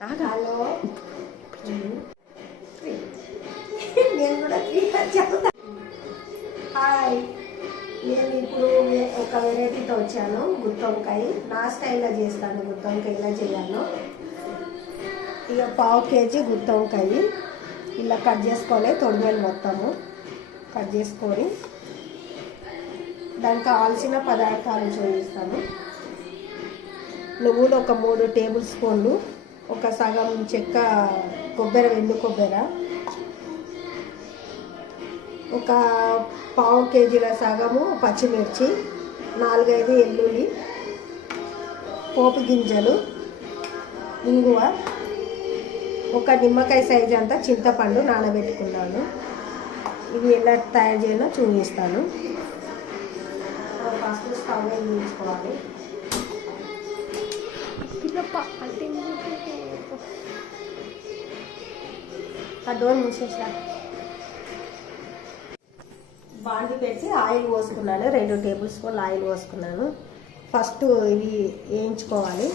Hello నేను కూడా చెప్తా. హాయ్, నేను ఇప్పుడు ఒక వెరైటీతో వచ్చాను. గుత్తొంకాయ నా స్టైల్లో చేస్తాను. గుత్తొంకాయ ఇలా చేయాలో ఇక 1/2 kg గుత్తొంకాయ ఇలా కట్ చేసుకోవాలి. తొడిమేలు మొత్తము కట్ చేసుకొని దానికి కావాల్సిన పదార్థాలు చూపిస్తాను. నువ్వులు ఒక 3 టేబుల్ స్పూన్లు, ఒక సగం చెక్క కొబ్బరి, ఎండు కొబ్బరి, ఒక 1/2 kg సగము పచ్చిమిర్చి, 4-5 ఎల్లుల్లి, పోపు గింజలు, ఇంగువ, ఒక నిమ్మకాయ సైజు అంతా చింతపండు నానబెట్టుకున్నాను. ఇవి ఎలా తయారు చేయాలో చూపిస్తాను. ఫస్ట్ స్టవ్ వేయించుకోవాలి. డోర్ మూసేసా. బాండి పెట్టి ఆయిల్ పోసుకున్నాను. 2 టేబుల్ స్పూన్లు ఆయిల్ పోసుకున్నాను. ఫస్ట్ ఇవి వేయించుకోవాలి.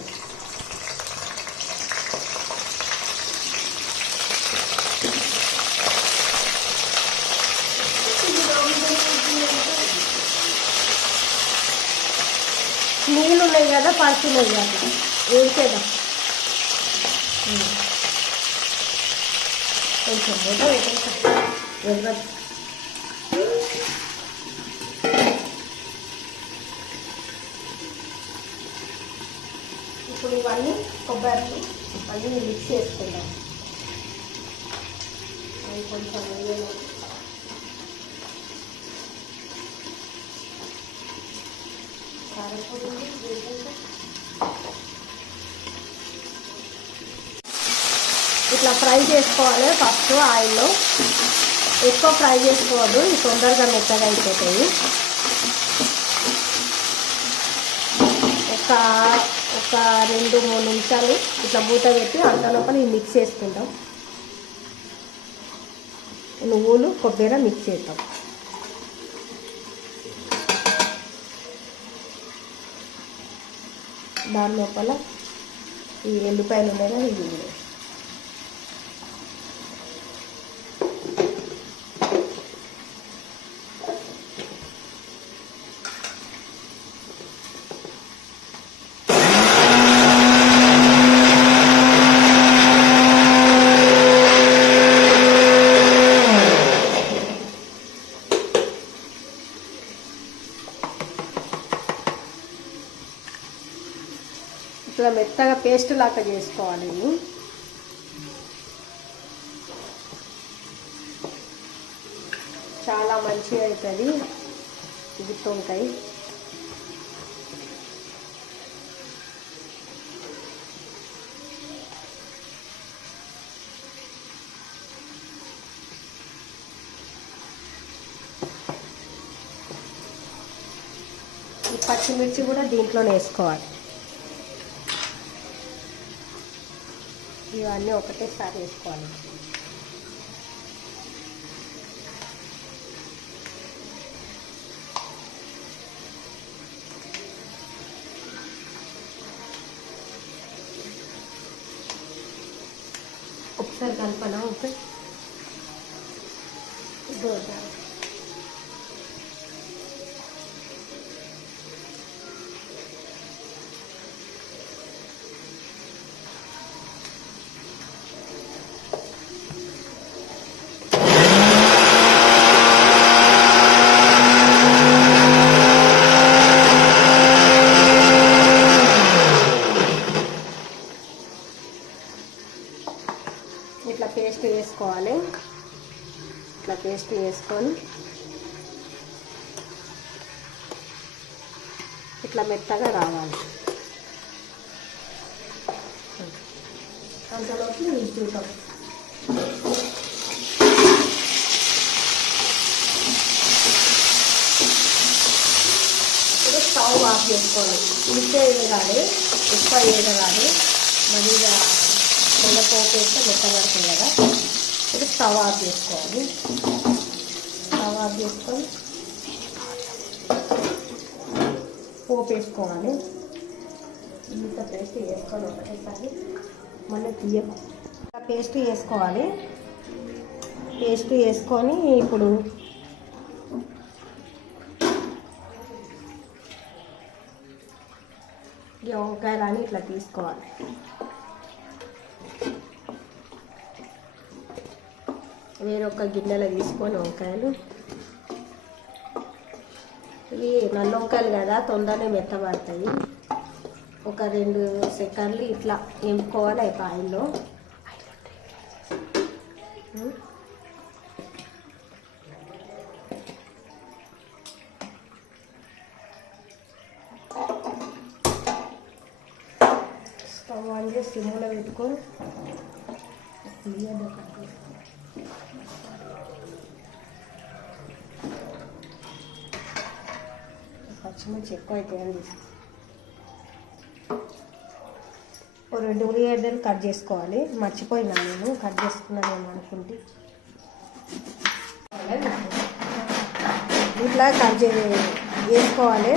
నీళ్ళు ఉన్నాయి కదా, పడుతున్నాయి కదా, వేసేద్దాం. కొంచెం ఇప్పుడు ఇవన్నీ కొబ్బరి అన్నీ మిక్స్ చేసుకుందాం. అవి కొంచెం ఇట్లా ఫ్రై చేసుకోవాలి. ఫస్ట్ ఆయిల్లో ఎక్కువ ఫ్రై చేసుకోవద్దు, ఇది తొందరగా మెత్తగా అయిపోతాయి. ఒక 2-3 నిమిషాలు ఇట్లా మూత పెట్టి అంత లోపల ఇది మిక్స్ చేసుకుంటాం. నువ్వులు కొబ్బరి మిక్స్ చేస్తాం. దాని లోపల ఈ ఎల్లిపాయలు ఉన్నాయి కదా, ఇవి ఉన్నాయి. ఇట్లా మెత్తగా పేస్ట్ లాగా చేసుకోవాలి. చాలా మంచిగా అవుతుంది గుత్తొంకాయ. ఈ పచ్చిమిర్చి కూడా దీంట్లోనే వేసుకోవాలి. ఇవన్నీ ఒకటేసారి వేసుకోవాలి. ఒకసారి కలపనా? ఓకే, ఇట్లా పేస్ట్ వేసుకోవాలి. ఇట్లా పేస్ట్ వేసుకొని ఇట్లా మెత్తగా రావాలి. అంతలోపు నీళ్ళు చూద్దాం. ఇప్పుడు స్టవ్ ఆఫ్ చేసుకోవాలి. ఉడికే వేయగాలి, ఎక్కువ వేయగాలి, మంచిగా పోపు వేస్తే మెత్తబడుతుంది కదా. ఇప్పుడు స్టవ్ ఆఫ్ చేసుకోవాలి. స్టవ్ ఆఫ్ చేసుకొని పోపు వేసుకోవాలి. ఇంత పేస్ట్ వేసుకొని ఒకటేసారి మళ్ళీ తీయకు. పేస్ట్ వేసుకోవాలి. పేస్ట్ వేసుకొని ఇప్పుడు ఈ వంకాయలని ఇట్లా తీసుకోవాలి. వేరొక గిన్నెలో తీసుకొని వంకాయలు, ఇవి నల్ల వంకాయలు కదా తొందరనే మెత్తబడతాయి. ఒక 2 సెకండ్లు ఇట్లా ఎంపుకోవాలి ఆయిల్లో. స్టవ్ ఆన్ చేసి సిమ్లో పెట్టుకొని పచ్చిమిర్చి ఎక్కువ అవుతాయండి. 2 ఉల్లిగడ్డలు కట్ చేసుకోవాలి. మర్చిపోయినా నేను కట్ చేసుకున్నాను అనుకుంటే. ఇట్లా కట్ వేసుకోవాలి.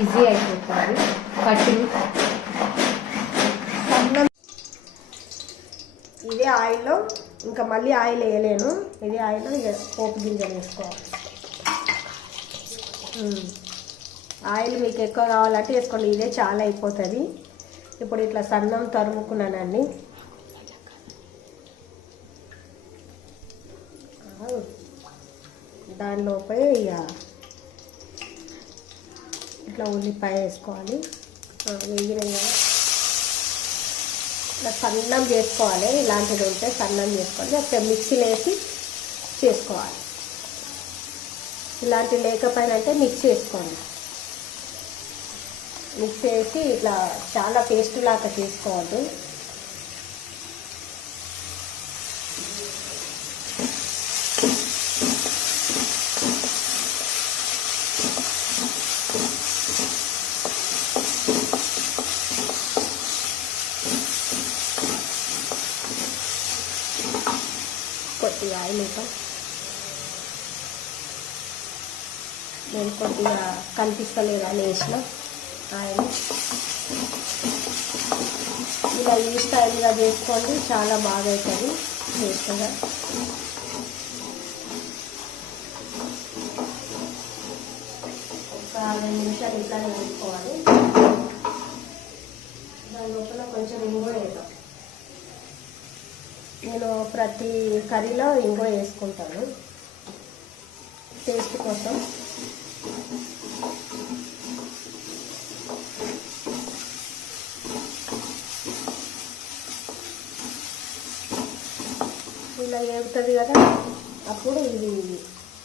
ఈజీ అయిపోతుంది కటింగ్. ఇదే ఆయిల్లో, ఇంకా మళ్ళీ ఆయిల్ వేయలేను. ఇదే ఆయిల్లో ఇక పోపు గింజలు వేసుకోవాలి. ఆయిల్ మీకు ఎక్కువ కావాలంటే వేసుకోండి. ఇదే చాలా అయిపోతుంది. ఇప్పుడు ఇట్లా సన్నం తరుముకున్నానండి. దానిలోపే ఇక ఇట్లా ఉల్లిపాయ వేసుకోవాలి. వేగినాయి కదా ఇట్లా సన్నం చేసుకోవాలి. ఇలాంటిది ఉంటే సన్నం చేసుకోవాలి. అక్కడ మిక్సీలో వేసి చేసుకోవాలి. ఇలాంటి లేకపోయినంటే మిక్సీ వేసుకోండి. మిక్స్ చేసి ఇట్లా చాలా పేస్ట్ లాగా చేసుకోవద్దు. కొద్దిగా ఆయిల్ నేను కొద్దిగా కనిపిస్తలేదని వేసిన ఆయిల్. ఇలా ఈ స్టైల్గా చేసుకోండి, చాలా బాగా అవుతుంది టేస్ట్గా. ఒక 2 నిమిషాలు ఇట్లానే వేసుకోవాలి. దాని లోపల కొంచెం ఇంగువ వేద్దాం. నేను ప్రతి కర్రీలో ఇంగువ వేసుకుంటాను టేస్ట్ కోసం. ఇలా వేగుతుంది కదా, అప్పుడు ఇది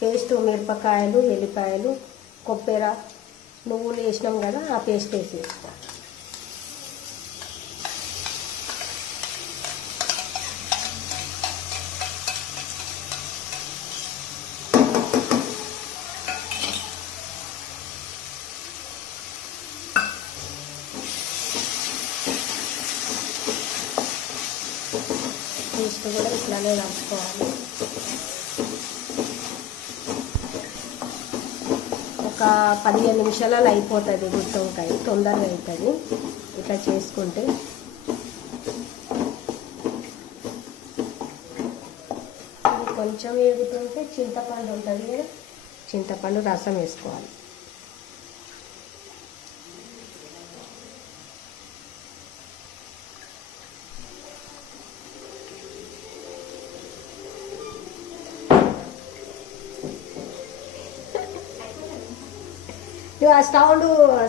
పేస్ట్ మిరపకాయలు, ఎల్లిపాయలు, కొబ్బరి, నువ్వులు వేసినాం కదా, ఆ పేస్ట్ వేసేసుకోవాలి. పేస్ట్ కూడా ఇట్లానే కలుపుకోవాలి. ఒక 15 నిమిషాలలో అయిపోతుంది గుత్తి వంకాయ, తొందరగా అవుతుంది ఇట్లా చేసుకుంటే. కొంచెం వేగుతుంటే చింతపండు ఉంటుంది కదా, చింతపండు రసం వేసుకోవాలి.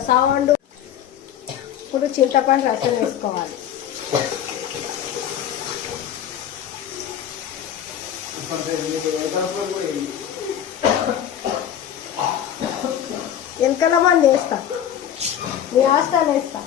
సౌండ్ ఇప్పుడు చింతపండు రసం వేసుకోవాలి. వెనకాల మంది వేస్తా, నీ ఆస్తాను వేస్తా.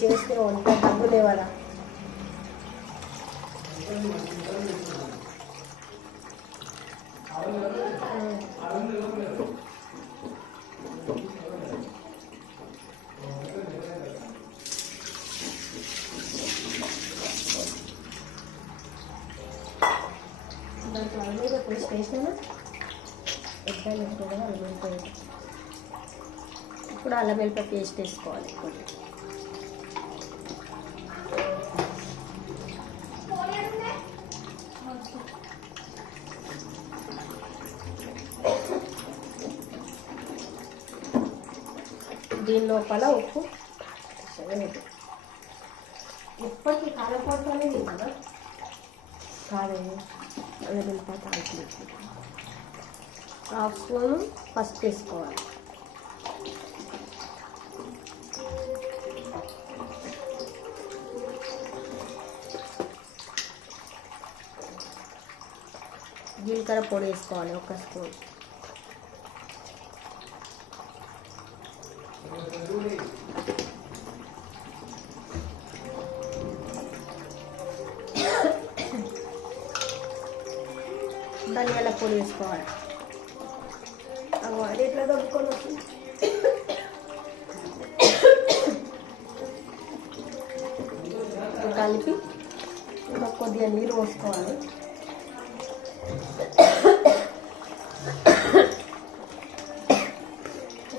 చేస్తే వంట డబ్బులు ఇవ్వరా? పేస్ట్ వేసినా ఎట్లా వేసుకోవాలి అల్లం వెల్లిపాయ. ఇప్పుడు అల్లం వెల్లిపాయ పేస్ట్ వేసుకోవాలి కొంచెం. దీని లోపల ఉప్పు ఇప్పటికీ కారపొడితోనే కదా కాదే అల్లం వెల్లిపాయ తాలింపు. హాఫ్ స్పూన్ పసుపు వేసుకోవాలి. జీలకర్ర పొడి వేసుకోవాలి 1 స్పూన్. ధనియాల పొడి వేసుకోవాలి. అది ఎట్లా దొరుకుకొని వస్తుంది. కలిపి ఇంకా కొద్దిగా నీళ్ళు పోసుకోవాలి.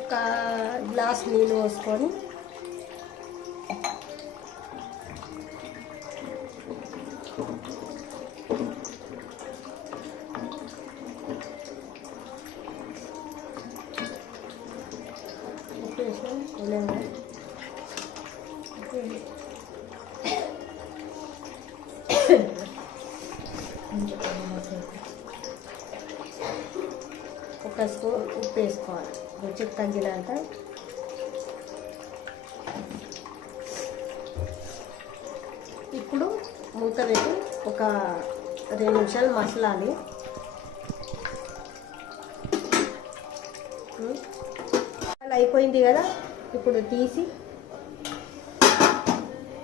ఒక గ్లాస్ నీళ్ళు పోసుకొని ఒక స్పూన్ ఉప్పు వేసుకోవాలి రుచికి తగ్గినంత. ఇప్పుడు మూత పెట్టి ఒక 2 నిమిషాలు మసలాలి. అయిపోయింది కదా, ఇప్పుడు తీసి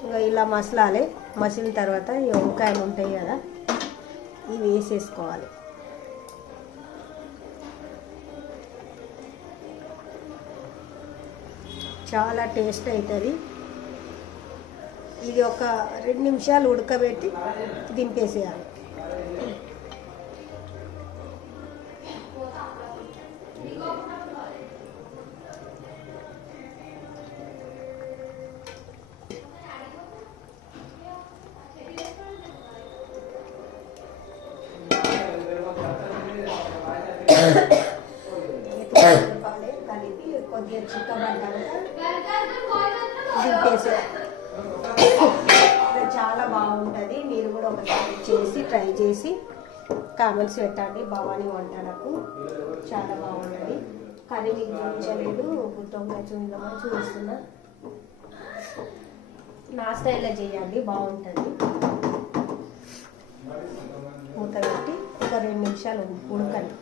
ఇంకా ఇలా మసలాలి. మసిలిన తర్వాత ఈ వంకాయలు ఉంటాయి కదా, ఇవి వేసేసుకోవాలి. చాలా టేస్ట్ అవుతుంది. ఇది ఒక 2 నిమిషాలు ఉడకబెట్టి దింపేసేయాలి. కలిపి కొద్దిగా చిక్కబడ్డాక దింపేసేయాలి. చాలా బాగుంటుంది. మీరు కూడా ఒకసారి చేసి ట్రై చేసి కామెంట్స్ పెట్టండి. భవానీ వంటలకు చాలా బాగుంటుంది. కర్రీ మీకు చూపించలేదు, గుత్తొంకాయ చూపిస్తున్నా. నా స్టైల్లో చేయండి, బాగుంటుంది. మూత పెట్టి ఒక 2 నిమిషాలు ఉడకండి.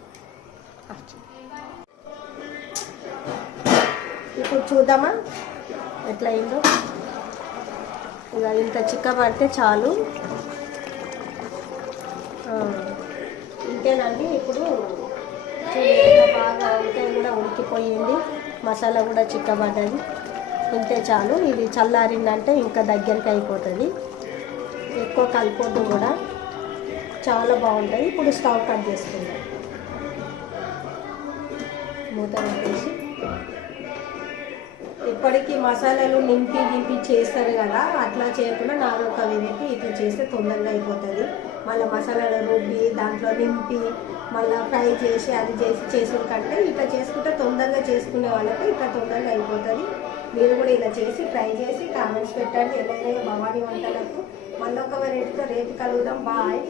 ఇప్పుడు చూద్దామా ఎట్లా అయిందో. ఇక ఇంత చిక్కబడితే చాలు. ఇంతేనండి. ఇప్పుడు బాగా వంకాయ కూడా ఉడికిపోయింది, మసాలా కూడా చిక్కబడ్డది. ఇంతే చాలు. ఇది చల్లారిందంటే ఇంకా దగ్గరికి అయిపోతుంది. ఎక్కువ కలిపొద్దు కూడా, చాలా బాగుంటుంది. ఇప్పుడు స్టవ్ కట్ చేసుకుందాం. మూత పెట్టేసి ఇప్పటికీ మసాలాలు నింపి చేస్తారు కదా, అట్లా చేయకుండా నాదొక వెరైటీ ఇట్లా చేస్తే తొందరగా అయిపోతుంది. మళ్ళీ మసాలాలు రుబ్బి దాంట్లో నింపి మళ్ళీ ఫ్రై చేసి అది చేసిన కంటే ఇట్లా చేసుకుంటే తొందరగా చేసుకునే వాళ్ళకి ఇట్లా తొందరగా అయిపోతుంది. మీరు కూడా ఇలా చేసి ట్రై చేసి కామెంట్స్ పెట్టండి. ఎలాగైనా భవానీ వంటలకు మళ్ళీ ఒక వెరైటీతో రేపు కలుగుదాం. బాయ్.